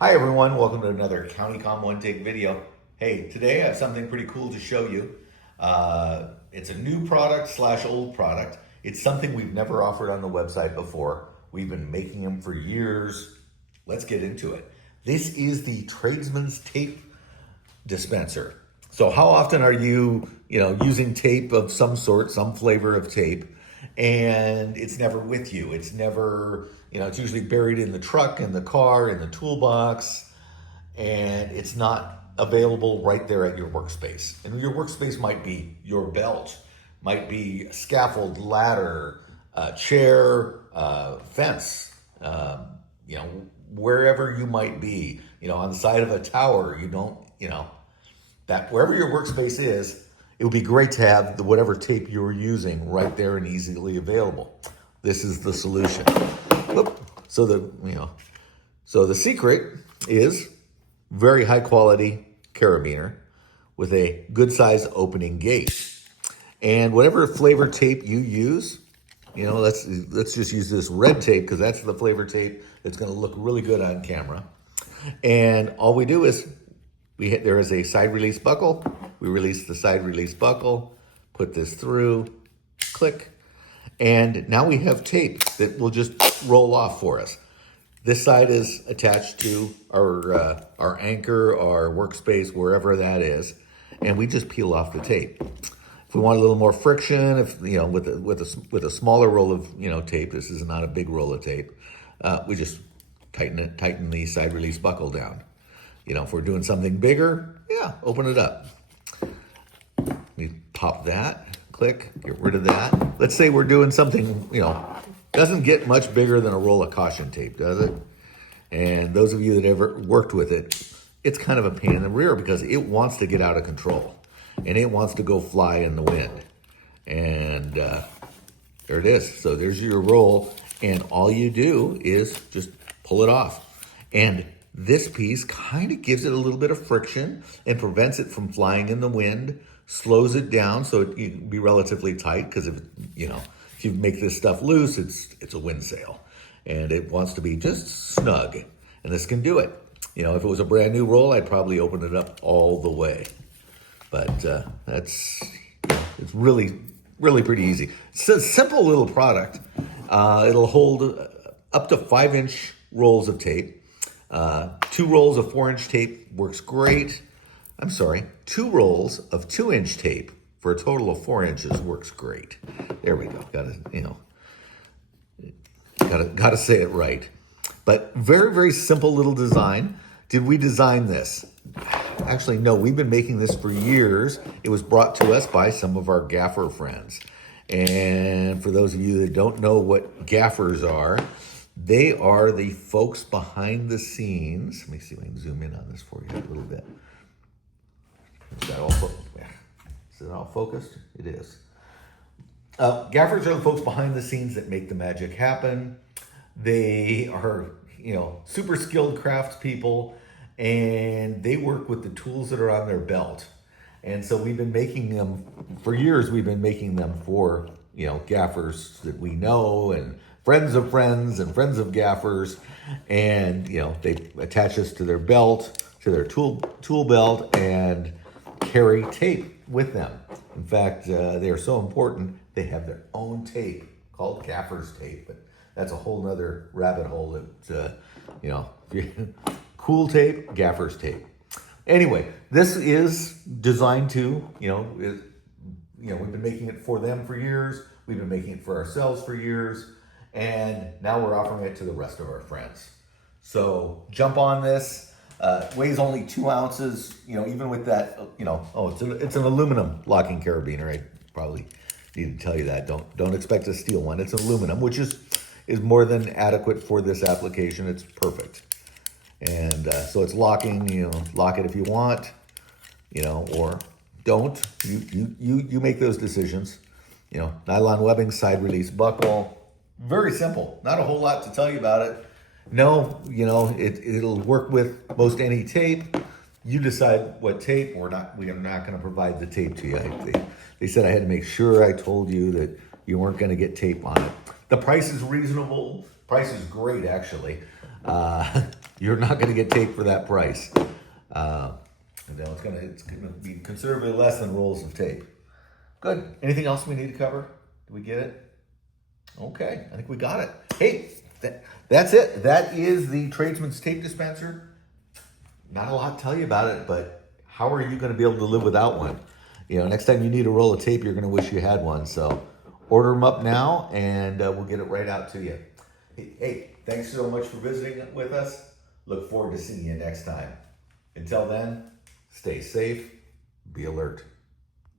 Hi everyone, welcome to another CountyCom One Take video. Hey, today I have something pretty cool to show you. It's a new product slash old product. It's something we've never offered on the website before. We've been making them for years. Let's get into it. This is the Tradesman's tape dispenser. So how often are you using tape of some sort, some flavor of tape, and it's never with you? It's never, it's usually buried in the truck, in the car, in the toolbox, and it's not available right there at your workspace. And your workspace might be your belt, might be a scaffold, ladder, chair, fence, wherever you might be, on the side of a tower. You don't, that wherever your workspace is, it would be great to have whatever tape you're using right there and easily available. This is the solution. Whoop. So the secret is very high quality carabiner with a good size opening gate. And whatever flavor tape you use, let's just use this red tape because that's the flavor tape that's going to look really good on camera. And all we do is there is a side release buckle. We release the side release buckle, put this through, click, and now we have tape that will just roll off for us. This side is attached to our anchor, our workspace, wherever that is, and we just peel off the tape. If we want a little more friction, with a smaller roll of tape, this is not a big roll of tape, we just tighten the side release buckle down. If we're doing something bigger, open it up. We pop that, click, get rid of that. Let's say we're doing something, doesn't get much bigger than a roll of caution tape, does it? And those of you that ever worked with it, it's kind of a pain in the rear because it wants to get out of control and it wants to go fly in the wind. And there it is. So there's your roll, and all you do is just pull it off. And this piece kind of gives it a little bit of friction and prevents it from flying in the wind, slows it down so it can be relatively tight, because if you make this stuff loose, it's a wind sail, and it wants to be just snug, and this can do it. If it was a brand new roll, I'd probably open it up all the way, but it's really pretty easy. It's a simple little product. It'll hold up to 5-inch rolls of tape. 2 rolls of 4-inch tape works great. I'm sorry, 2 rolls of 2-inch tape for a total of 4 inches works great. There we go. Gotta say it right. But very, very simple little design. Did we design this? Actually, no, we've been making this for years. It was brought to us by some of our gaffer friends. And for those of you that don't know what gaffers are, they are the folks behind the scenes. Let me see if I can zoom in on this for you a little bit. Is it all focused? It is. Gaffers are the folks behind the scenes that make the magic happen. They are, super skilled craftspeople, and they work with the tools that are on their belt. And so we've been making them for years. We've been making them for, gaffers that we know, and friends of friends and friends of gaffers. And, they attach us to their belt, to their tool belt, and carry tape with them. In fact, they are so important, they have their own tape called gaffer's tape. But that's a whole nother rabbit hole that, cool tape, gaffer's tape. Anyway, this is designed to, we've been making it for them for years. We've been making it for ourselves for years. And now we're offering it to the rest of our friends. So jump on this. Weighs only 2 ounces, even with that, it's an aluminum locking carabiner. I probably need to tell you that. Don't expect a steel one. It's aluminum, which is more than adequate for this application. It's perfect. And so it's locking, lock it if you want, or don't. You make those decisions. Nylon webbing, side release buckle. Very simple. Not a whole lot to tell you about it. No, it'll work with most any tape. You decide what tape. We are not going to provide the tape to you. They said I had to make sure I told you that you weren't going to get tape on it. The price is reasonable. Price is great, actually. You're not going to get tape for that price. It's gonna be considerably less than rolls of tape. Good. Anything else we need to cover? Did we get it? Okay, I think we got it. Hey, that's it. That is the Tradesman's tape dispenser. Not a lot to tell you about it, but how are you going to be able to live without one? Next time you need a roll of tape, you're going to wish you had one. So order them up now, and we'll get it right out to you. Hey, thanks so much for visiting with us. Look forward to seeing you next time. Until then, stay safe, be alert.